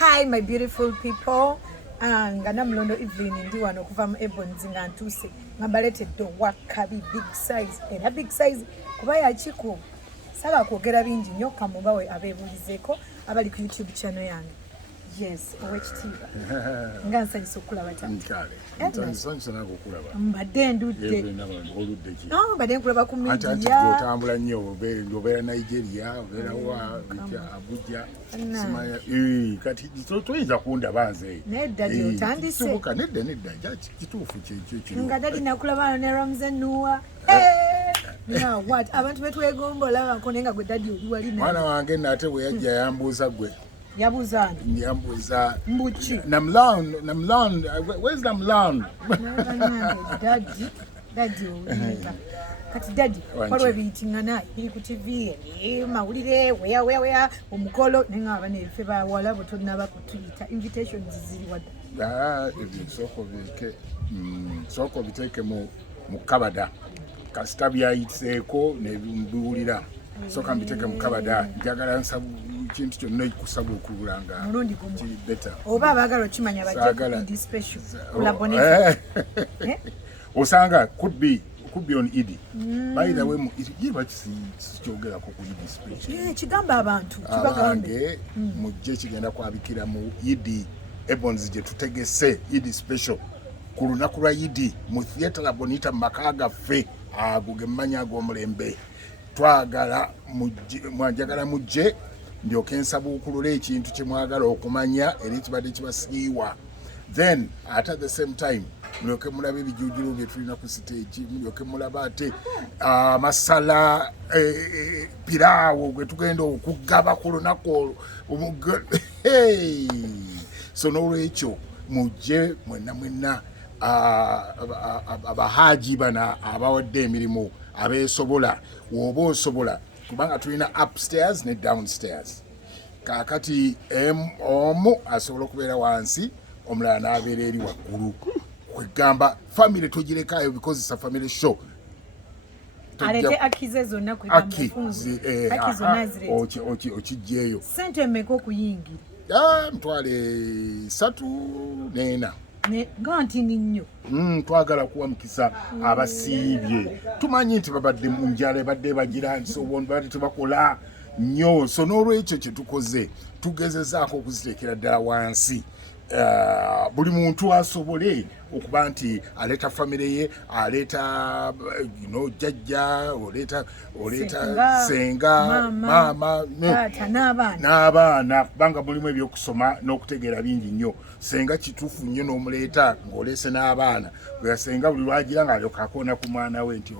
Hi, my beautiful people. Nga Namulondo Evelyn ndi wano kuva mu Ebons nga ntuse nga baletedde wakabi big size era big size kuba yakiko saba kwogera bingi nnyo kamubawe abeebulizeeko abali ku YouTube channel yange. Yes, owekitiibwa nga nsanyusa okulaba mbadde ndudde mbadde nkulaba ku midiya otambula nnyo obeera Nigeria obeera wa Abuja kati toyinza kundaba nze nedda gyotandise nedda kituufu kyekyo nga dadi nakulaba ne Ramze Nuwa now what abantu betwegombola bakone nga gwe dadi oli wali mwana wange nate bwe yajja yambuuza gwe Yabuzani. Yambuza. Mbuchi. Namulondo. Where's Namulondo? Daddy. Kati daddy. Waliwo biyitinga naye biri ku TV mawulire weya omukolo nenga abane ffe bawala bo tonnaba kutuyita invitations ziri wadde. Soko biteeke mu kabada. Kasita byayitseeko ne mbiwulira. Soka mbiteeke mu kabada. Njagala nsabu kintu kyonna kusaba okulanga kiri better oba abaagala okimanya bajja special kulaboneka osanga could be on Idi by the way mu Idi bakisikyogera ku Idi special kigamba abantu kibagambe mujje kigenda kwabikira mu Idi Ebons gye tutegese Idi special ku lunaku lwa Idi mu theatre la Bonita maka gaffe ago gemmanya ag'omulembe twagala mwanjagala mujje ndyoke nsaba okulula ekintu kye mwagala okumanya era ekibadde kibasiiwa then at the same time mulyoke mulaba ebijujiro bye tulina ku stage mulyoke mulaba ate amasala piraawo gwe tugenda okugaba ku lunaku so n'olwekyo mujje mwenna abahaji bana abawadde emirimu abeesobola woba osobola kubanga tulina upstairs ne downstairs kakati omu asobola okubeera wansi omulala n'abeera eri waggulu kwegamba family togirekayo because it's a family show alete akize zonna okijjeeyo sente mmeka okuyingira mutwale 3 nga nti nnyo twagala kuwa mukisa abasiibye tumanyi nti babadde mu njala badde bagira badde tebakola nnyo so n'olwekyo kye tukoze tugezezaako okuziteekera ddala wansi buli muntu asobole okuba nti aleeta famire ye aleeta jjajja oleeta senga maama n'abaana kubanga mulimu ebyokusoma n'okutegeera bingi nnyo senga kituufu nnyo n'omuleeta ng'oleese n'abaana bwe senga buli lwagira ng'alyoka akoona ku mwana we nti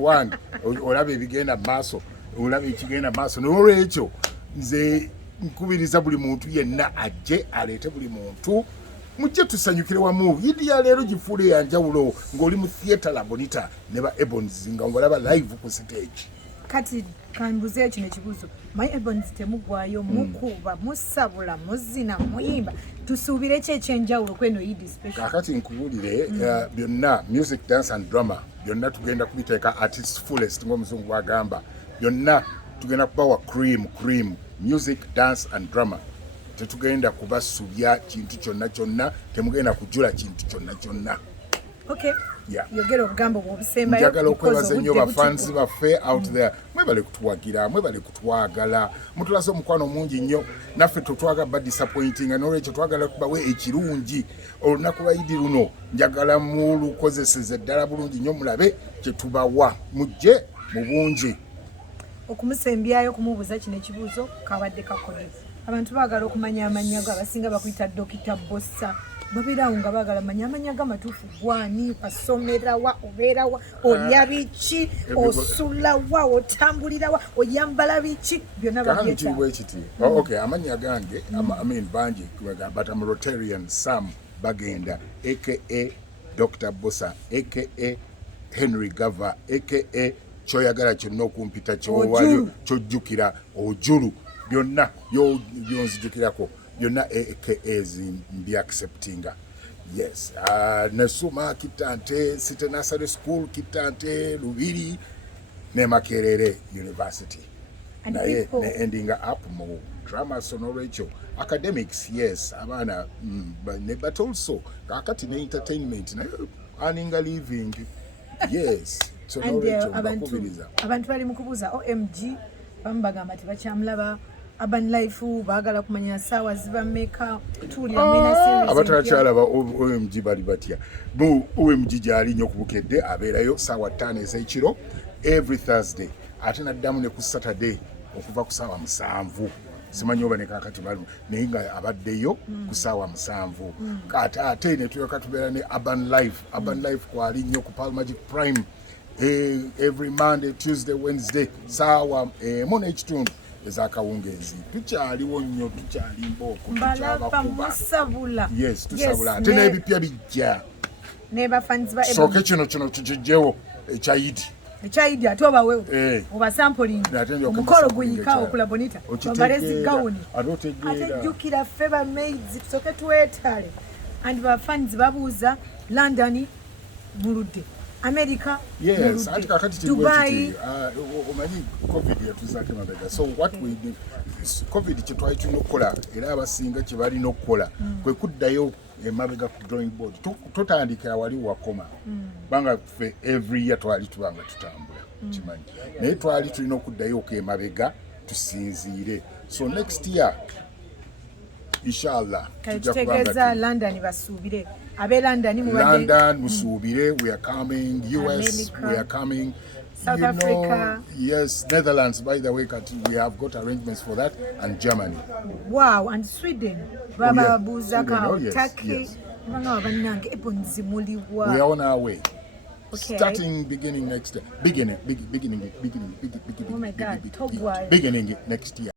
wange olaba ebigenda mu maaso n'olwekyo nze nkubiriza buli muntu yenna ajje aleete buli muntu mujje tusanyukire wamu Idi ya leero gifuule ya njawulo ng'oli mu theatre la Bonita ne ba Ebons nga ngolaba live ku stage kati kambuze kino ekibuzo my Ebons temugwayo mukuba musabula muzina muyimba tusuubire ki ekyenjawulo kweno Idi special kakati nkubulire byonna music dance and drama byonna tugenda kubiteeka at its fullest ng'omuzungu bwagamba byonna tugenda kubawa cream music dance and drama tetugenda kubasubya kintu kyonna temugenda kujula kintu kyonna okay yogera obugambo bw'obusembayo njagala okwebaza ennyo bafans baffe out there mwebale kutuwagira mwebale kutwagala mutulaze omukwano mungi nnyo naffe tetwagala ba disappointing n'olwekyo twagala kubawe ekirungi olunaku lwa Idi luno njagala mulukozeseze ddala bulungi nnyo mulabe kye tubawa mujje mu bungi okumusembyayo kumubuuza kino ekibuuzo kabadde kakoze abantu baagala okumanya amannya go abasinga bakuyita Dr. Bbosa babeerawo nga baagala manya amanya gamatuufu gwani pasomerawa obeerawa olya biki osulawa otambulirawa oyambala biki byonna babyetaaga okay amanya gange bangi but I'm Rotarian Sam bagenda aka Dr. Bbosa aka Henry Gava aka kyoyagala kyonna okumpita kyojjukira ojulu byonna byonzijukirako byonna AKAs mbi acceptinga yes Nesuma Kitante City Nursery School Kitante Lubiri ne Makerere University And naye people- ne ending up mu drama so n'olwekyo academics yes abaana but also kakati ne entertainment nayo earning a living yes so And n'olwekyo abantu bali mu kubuuza OMG bamu bagamba tebakyamulaba Urban Life baagala kumanya saawa zibameka tuwulira mwina series abatalakyalaba OMG bali batya OMG gyali nnyo ku bukedde abeerayo saawa 5 ez'ekiro every Thursday ate naddamu ne ku Saturday okuva ku saawa 7 simanyi oba ne kaakati balimu naye nga abaddeyo ku saawa 7 ate ne tulyoka tubeera ne Urban Life kwali nnyo ku Pearl Magic Prime every Monday, Tuesday, Wednesday saawa 1:30 ezakawungeezi tukyaliwo nnyo tukyali mbooko mbalaba musabula yes tusabula ate n'ebipya bijja ne bafanizi ba sooke kino tukijjewo ekyayidi ekyayidi ate obawe obasampoling omukolo guyika okula bonita babalezi gawuni ate jjukira ffe ba maids tusooke tuweetale andi bafanizi babuuza London muludde America yes ati kakati Dubai omanyi covid yatuzaako mabega so what we did covid kyetwali tulina okukola era abasinga kye balina okukola kwe kuddayo emabega ku drawing board tutandikira wali wakoma banga ffe every year twali tubanga tutambula kimanyi naye twali tulina okuddayo ko emabega tusinziire so next year inshallah tutegeeza London basuubire abe London musuubire we are coming US America, we are coming South Africa. Yes, Netherlands by the way we have got arrangements for that and Germany. Wow, and Sweden bababuuza ka Turkey banga bannange ebonzi muliwa We are on our way. Okay. Starting beginning next year. Beginning Oh my God, beginning next year.